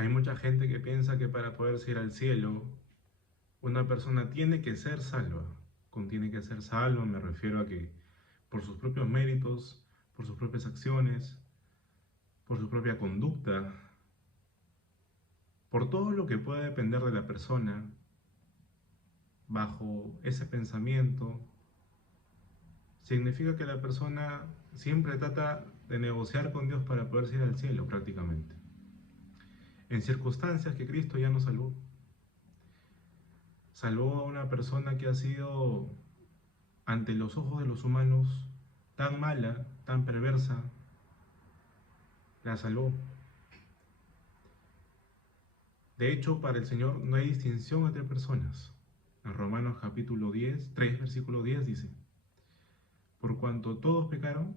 Hay mucha gente que piensa que para poder ir al cielo, una persona tiene que ser salva. Con tiene que ser salva me refiero a que por sus propios méritos, por sus propias acciones, por su propia conducta, por todo lo que puede depender de la persona, bajo ese pensamiento, significa que la persona siempre trata de negociar con Dios para poder ir al cielo prácticamente. En circunstancias que Cristo ya nos salvó. Salvó a una persona que ha sido, ante los ojos de los humanos, tan mala, tan perversa, la salvó. De hecho, para el Señor no hay distinción entre personas. En Romanos capítulo 10, 3, versículo 10 dice: por cuanto todos pecaron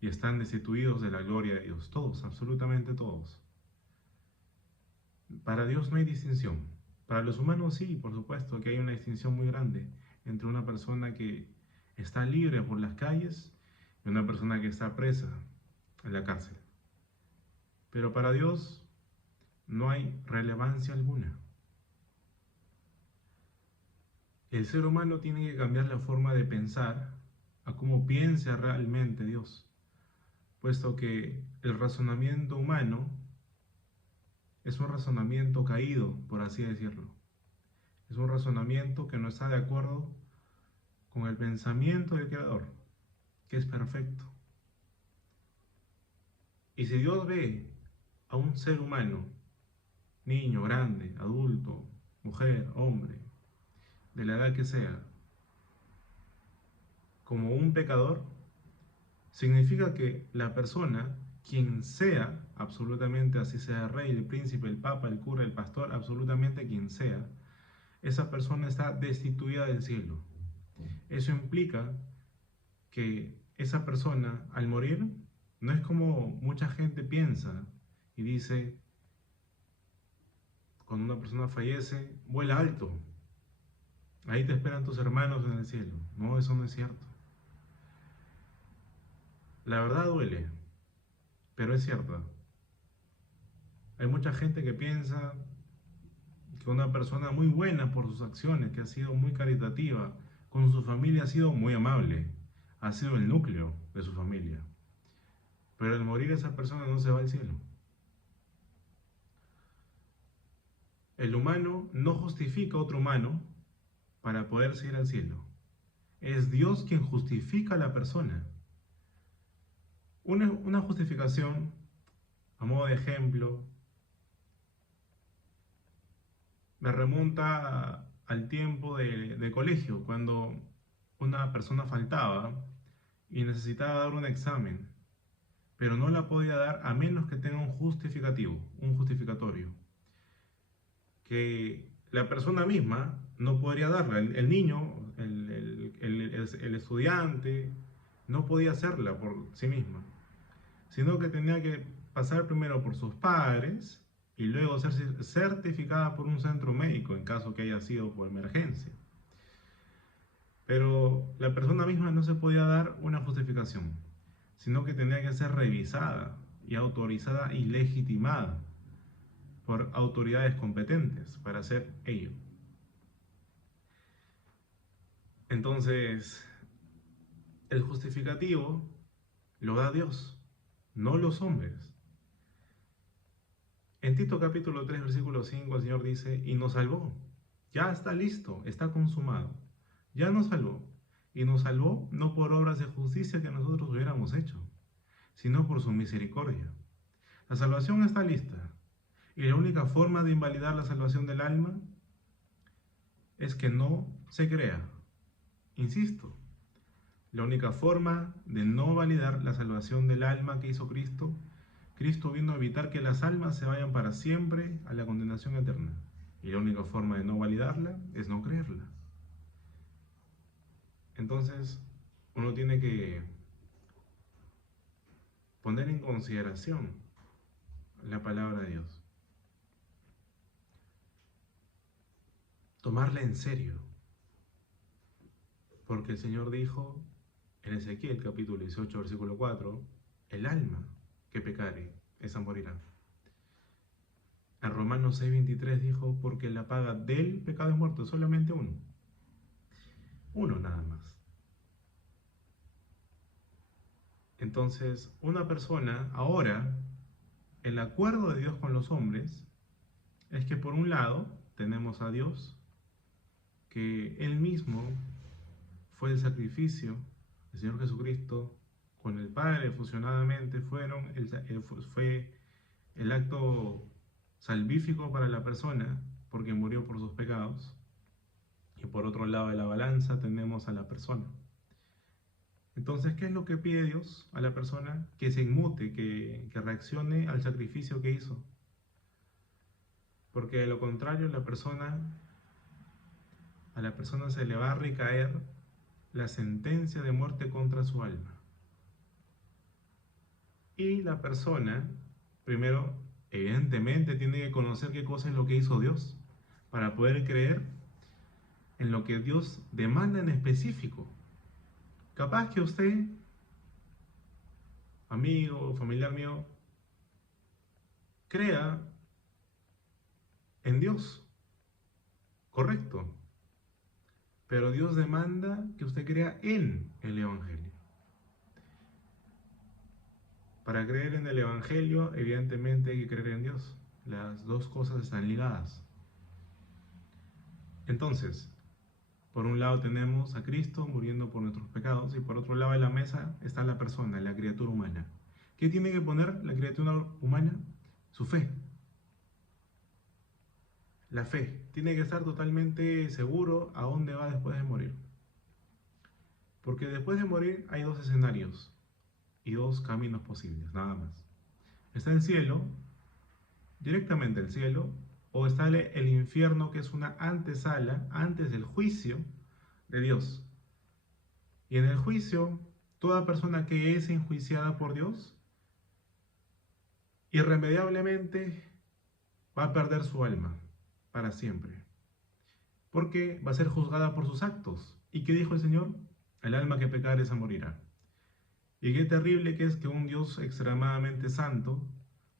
y están destituidos de la gloria de Dios. Todos, absolutamente todos. Para Dios no hay distinción. Para los humanos sí, por supuesto que hay una distinción muy grande entre una persona que está libre por las calles y una persona que está presa en la cárcel. Pero para Dios no hay relevancia alguna. El ser humano tiene que cambiar la forma de pensar a cómo piensa realmente Dios, puesto que el razonamiento humano es un razonamiento caído, por así decirlo. Es un razonamiento que no está de acuerdo con el pensamiento del Creador, que es perfecto. Y si Dios ve a un ser humano, niño, grande, adulto, mujer, hombre, de la edad que sea, como un pecador, significa que la persona, quien sea, absolutamente, así sea el rey, el príncipe, el papa, el cura, el pastor, absolutamente quien sea, esa persona está destituida del cielo. Eso implica que esa persona, al morir, no es como mucha gente piensa y dice: cuando una persona fallece, vuela alto, ahí te esperan tus hermanos en el cielo. No, eso no es cierto. La verdad duele, pero es cierta. Hay mucha gente que piensa que una persona muy buena por sus acciones, que ha sido muy caritativa, con su familia ha sido muy amable, ha sido el núcleo de su familia. Pero al morir esa persona no se va al cielo. El humano no justifica a otro humano para poder ir al cielo. Es Dios quien justifica a la persona. Una justificación, a modo de ejemplo, me remonta al tiempo de colegio, cuando una persona faltaba y necesitaba dar un examen, pero no la podía dar a menos que tenga un justificativo, un justificatorio, que la persona misma no podría darla. El niño, el estudiante, no podía hacerla por sí misma, sino que tenía que pasar primero por sus padres y luego ser certificada por un centro médico en caso que haya sido por emergencia. Pero la persona misma no se podía dar una justificación, sino que tenía que ser revisada y autorizada y legitimada por autoridades competentes para hacer ello. Entonces, el justificativo lo da Dios, no los hombres. En Tito capítulo 3, versículo 5, el Señor dice: y nos salvó. Ya está listo, está consumado. Ya nos salvó. Y nos salvó no por obras de justicia que nosotros hubiéramos hecho, sino por su misericordia. La salvación está lista. Y la única forma de invalidar la salvación del alma es que no se crea. Insisto, la única forma de no validar la salvación del alma que hizo Cristo, Cristo vino a evitar que las almas se vayan para siempre a la condenación eterna. Y la única forma de no validarla es no creerla. Entonces, uno tiene que poner en consideración la palabra de Dios. Tomarla en serio. Porque el Señor dijo en Ezequiel capítulo 18, versículo 4, el alma que pecare, esa morirá. En Romanos 6:23 dijo, porque la paga del pecado es muerte, solamente uno. Uno nada más. Entonces, una persona ahora, el acuerdo de Dios con los hombres es que por un lado tenemos a Dios, que Él mismo fue el sacrificio, el Señor Jesucristo con el Padre fusionadamente fue el acto salvífico para la persona porque murió por sus pecados. Y por otro lado de la balanza tenemos a la persona. Entonces, ¿qué es lo que pide Dios a la persona? Que se inmute, que reaccione al sacrificio que hizo. Porque de lo contrario, a la persona se le va a recaer la sentencia de muerte contra su alma. Y la persona, primero, evidentemente, tiene que conocer qué cosa es lo que hizo Dios para poder creer en lo que Dios demanda en específico. Capaz que usted, amigo, familiar mío, crea en Dios, correcto, pero Dios demanda que usted crea en el Evangelio. Para creer en el Evangelio, evidentemente hay que creer en Dios. Las dos cosas están ligadas. Entonces, por un lado tenemos a Cristo muriendo por nuestros pecados y por otro lado de la mesa está la persona, la criatura humana. ¿Qué tiene que poner la criatura humana? Su fe. La fe. Tiene que estar totalmente seguro a dónde va después de morir. Porque después de morir hay dos escenarios y dos caminos posibles, nada más. Está el cielo, directamente el cielo, o está el infierno, que es una antesala, antes del juicio de Dios. Y en el juicio, toda persona que es enjuiciada por Dios, irremediablemente va a perder su alma para siempre. Porque va a ser juzgada por sus actos. ¿Y qué dijo el Señor? El alma que pecare esa morirá. Y qué terrible que es que un Dios extremadamente santo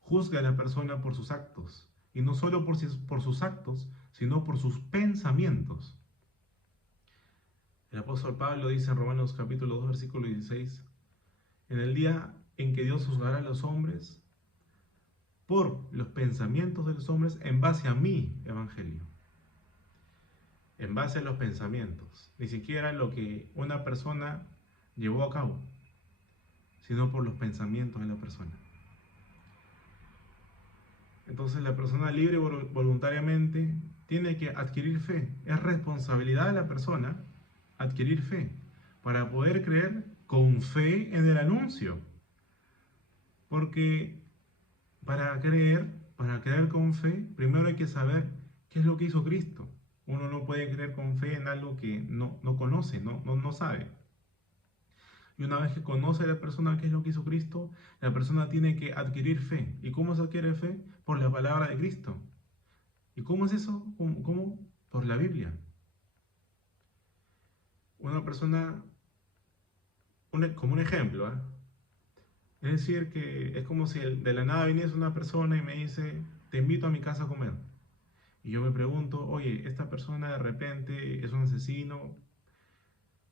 juzgue a la persona por sus actos. Y no solo por sus actos, sino por sus pensamientos. El apóstol Pablo dice en Romanos capítulo 2, versículo 16, en el día en que Dios juzgará a los hombres por los pensamientos de los hombres en base a mi evangelio. En base a los pensamientos, ni siquiera lo que una persona llevó a cabo, sino por los pensamientos de la persona. Entonces la persona libre y voluntariamente tiene que adquirir fe. Es responsabilidad de la persona adquirir fe para poder creer con fe en el anuncio. Porque para creer con fe, primero hay que saber qué es lo que hizo Cristo. Uno no puede creer con fe en algo que no conoce, no sabe. Y una vez que conoce a la persona qué es lo que hizo Cristo, la persona tiene que adquirir fe. ¿Y cómo se adquiere fe? Por la palabra de Cristo. ¿Y cómo es eso? ¿Cómo? Por la Biblia. Una persona, como un ejemplo, ¿eh? Es decir, que es como si de la nada viniese una persona y me dice, te invito a mi casa a comer. Y yo me pregunto, oye, esta persona de repente es un asesino,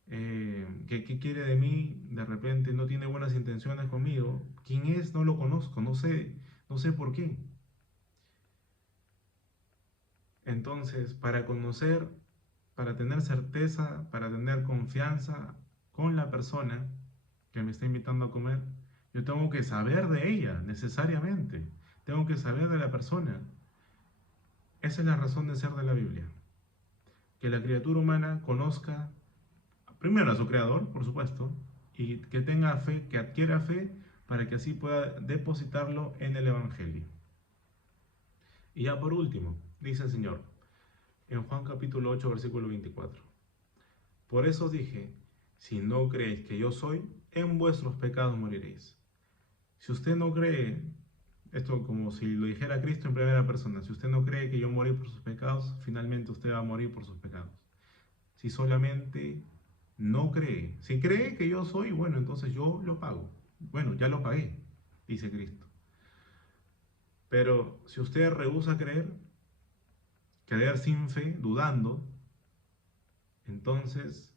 ¿qué quiere de mí? De repente no tiene buenas intenciones conmigo. ¿Quién es? No lo conozco, no sé por qué. Entonces, para conocer, para tener certeza, para tener confianza con la persona que me está invitando a comer, yo tengo que saber de ella, necesariamente. Tengo que saber de la persona. Esa es la razón de ser de la Biblia. Que la criatura humana conozca primero a su creador, por supuesto, y que tenga fe, que adquiera fe, para que así pueda depositarlo en el Evangelio. Y ya por último, dice el Señor, en Juan capítulo 8, versículo 24. Por eso os dije, si no creéis que yo soy, en vuestros pecados moriréis. Si usted no cree, esto como si lo dijera Cristo en primera persona, si usted no cree que yo morí por sus pecados, finalmente usted va a morir por sus pecados. Si solamente no cree, si cree que yo soy, bueno, entonces yo lo pago. Bueno, ya lo pagué, dice Cristo. Pero si usted rehúsa creer, creer sin fe, dudando, entonces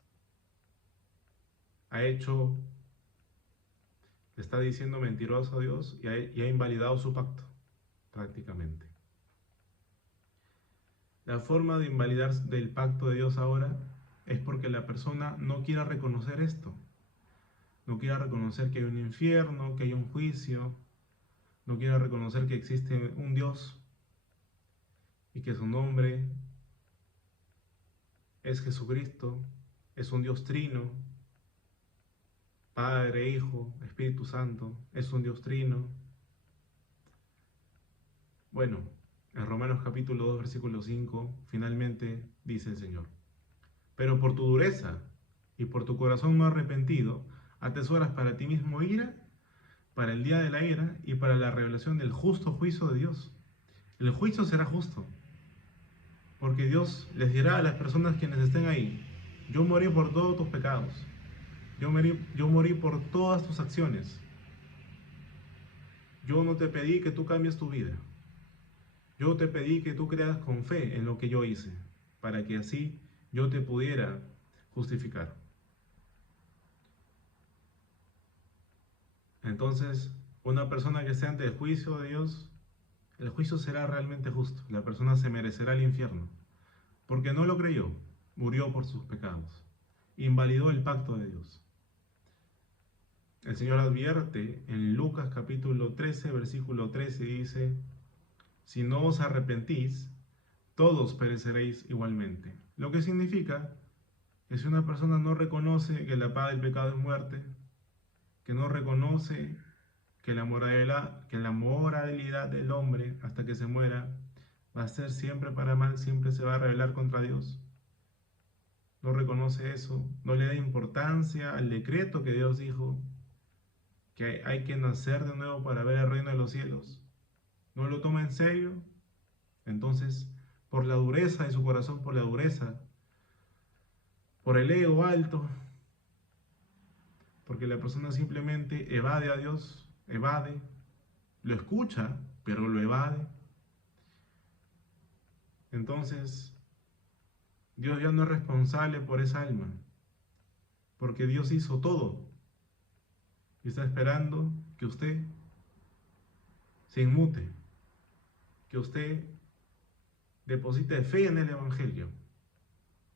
le está diciendo mentiroso a Dios y ha invalidado su pacto, prácticamente. La forma de invalidar del pacto de Dios ahora es porque la persona no quiera reconocer esto. No quiera reconocer que hay un infierno, que hay un juicio. No quiera reconocer que existe un Dios y que su nombre es Jesucristo. Es un Dios trino, Padre, Hijo, Espíritu Santo. Es un Dios trino. Bueno, en Romanos capítulo 2, versículo 5, finalmente dice el Señor: pero por tu dureza y por tu corazón no arrepentido, atesoras para ti mismo ira, para el día de la ira y para la revelación del justo juicio de Dios. El juicio será justo, porque Dios les dirá a las personas quienes estén ahí: yo morí por todos tus pecados, yo morí por todas tus acciones, yo no te pedí que tú cambies tu vida, yo te pedí que tú creas con fe en lo que yo hice, para que así yo te pudiera justificar. Entonces, una persona que esté ante el juicio de Dios, el juicio será realmente justo. La persona se merecerá el infierno, porque no lo creyó, murió por sus pecados, invalidó el pacto de Dios. El Señor advierte en Lucas capítulo 13, versículo 13, dice: si no os arrepentís, todos pereceréis igualmente. Lo que significa que si una persona no reconoce que la paga del pecado es muerte, que no reconoce que la moralidad del hombre hasta que se muera va a ser siempre para mal, siempre se va a rebelar contra Dios, no reconoce eso, no le da importancia al decreto que Dios dijo, que hay que nacer de nuevo para ver el reino de los cielos, no lo toma en serio, entonces por la dureza de su corazón, por la dureza, por el ego alto, porque la persona simplemente evade a Dios, evade, lo escucha, pero lo evade. Entonces, Dios ya no es responsable por esa alma, porque Dios hizo todo y está esperando que usted se inmute, que usted deposite fe en el Evangelio.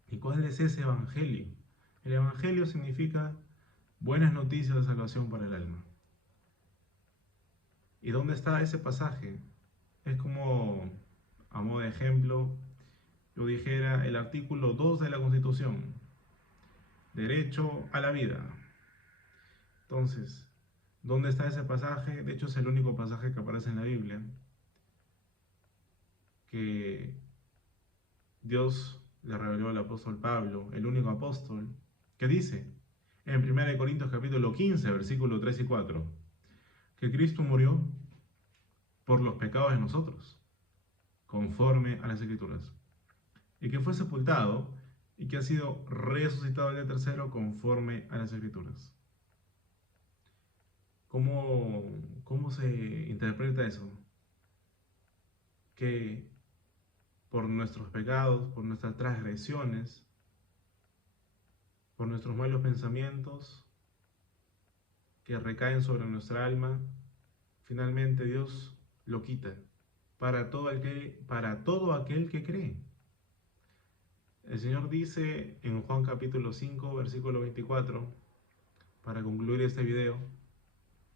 ¿Y cuál es ese Evangelio? El Evangelio significa buenas noticias de salvación para el alma. ¿Y dónde está ese pasaje? Es como, a modo de ejemplo, yo dijera el artículo 2 de la Constitución: derecho a la vida. Entonces, ¿dónde está ese pasaje? De hecho, es el único pasaje que aparece en la Biblia que Dios le reveló al apóstol Pablo, el único apóstol, que dice en 1 Corintios capítulo 15, versículos 3 y 4, que Cristo murió por los pecados de nosotros, conforme a las Escrituras, y que fue sepultado y que ha sido resucitado el día tercero, conforme a las Escrituras. ¿Cómo se interpreta eso? Que por nuestros pecados, por nuestras transgresiones, por nuestros malos pensamientos que recaen sobre nuestra alma, finalmente Dios lo quita para todo aquel que cree. El Señor dice en Juan capítulo 5, versículo 24, para concluir este video,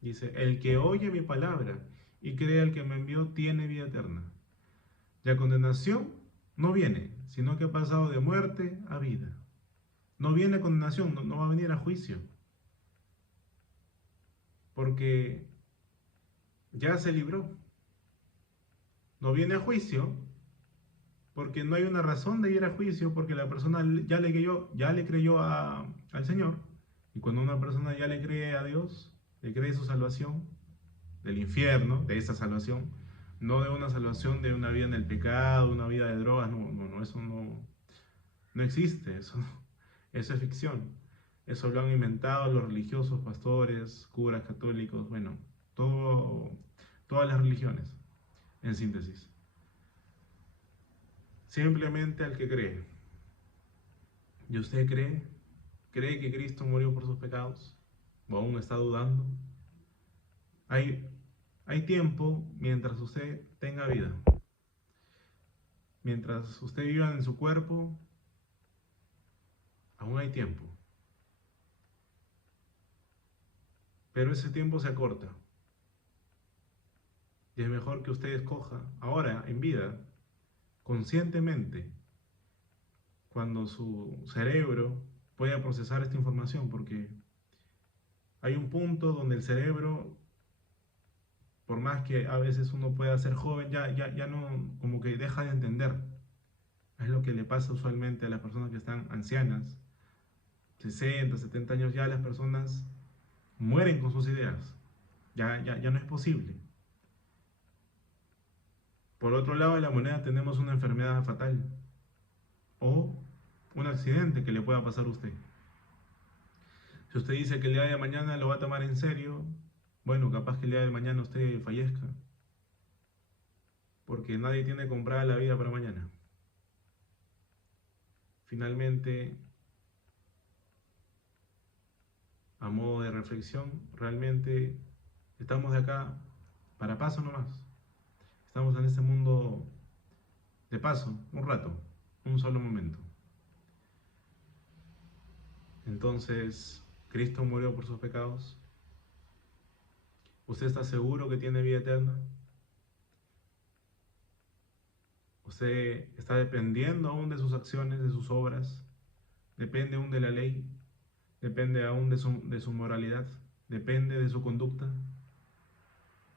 dice: el que oye mi palabra y cree al que me envió tiene vida eterna. La condenación no viene, sino que ha pasado de muerte a vida. No viene condenación, no va a venir a juicio, porque ya se libró. No viene a juicio porque no hay una razón de ir a juicio, porque la persona ya le creyó al Señor. Y cuando una persona ya le cree a Dios, le cree su salvación del infierno, de esa salvación, no de una salvación de una vida en el pecado, una vida de drogas, no, eso no existe, eso es ficción. Eso lo han inventado los religiosos, pastores, curas católicos, bueno, todas las religiones. en síntesis. Simplemente al que cree. ¿Y usted cree? ¿Cree que Cristo murió por sus pecados? ¿O aún está dudando? Hay tiempo mientras usted tenga vida. Mientras usted viva en su cuerpo, aún hay tiempo. Pero ese tiempo se acorta. Y es mejor que usted escoja ahora, en vida, conscientemente, cuando su cerebro pueda procesar esta información, porque hay un punto donde el cerebro, por más que a veces uno pueda ser joven, ya no, como que deja de entender. Es lo que le pasa usualmente a las personas que están ancianas, 60, 70 años, ya las personas mueren con sus ideas. Ya no es posible. Por otro lado de la moneda tenemos una enfermedad fatal o un accidente que le pueda pasar a usted. Si usted dice que el día de mañana lo va a tomar en serio, bueno, capaz que el día de mañana usted fallezca, porque nadie tiene comprada la vida para mañana. Finalmente, a modo de reflexión, realmente estamos de acá para paso nomás. Estamos en este mundo de paso, un rato, un solo momento. Entonces, Cristo murió por sus pecados. ¿Usted está seguro que tiene vida eterna? ¿Usted está dependiendo aún de sus acciones, de sus obras? ¿Depende aún de la ley? ¿Depende aún de su moralidad? ¿Depende de su conducta?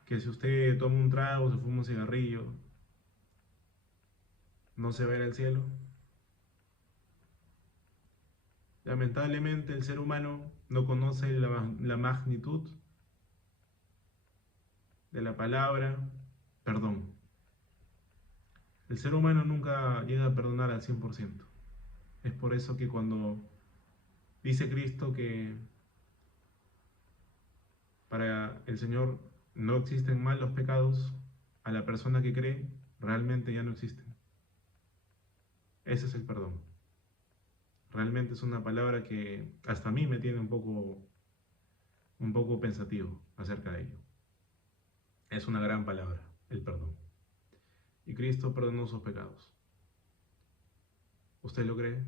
Que si usted toma un trago, se fuma un cigarrillo, ¿no se va a ir al cielo? Lamentablemente el ser humano no conoce la magnitud de la palabra perdón. El ser humano nunca llega a perdonar al 100%. Es por eso que cuando dice Cristo que para el Señor no existen mal los pecados, a la persona que cree realmente ya no existen. Ese es el perdón. Realmente es una palabra que hasta a mí me tiene un poco pensativo acerca de ello. Es una gran palabra, el perdón. Y Cristo perdonó sus pecados. ¿Usted lo cree?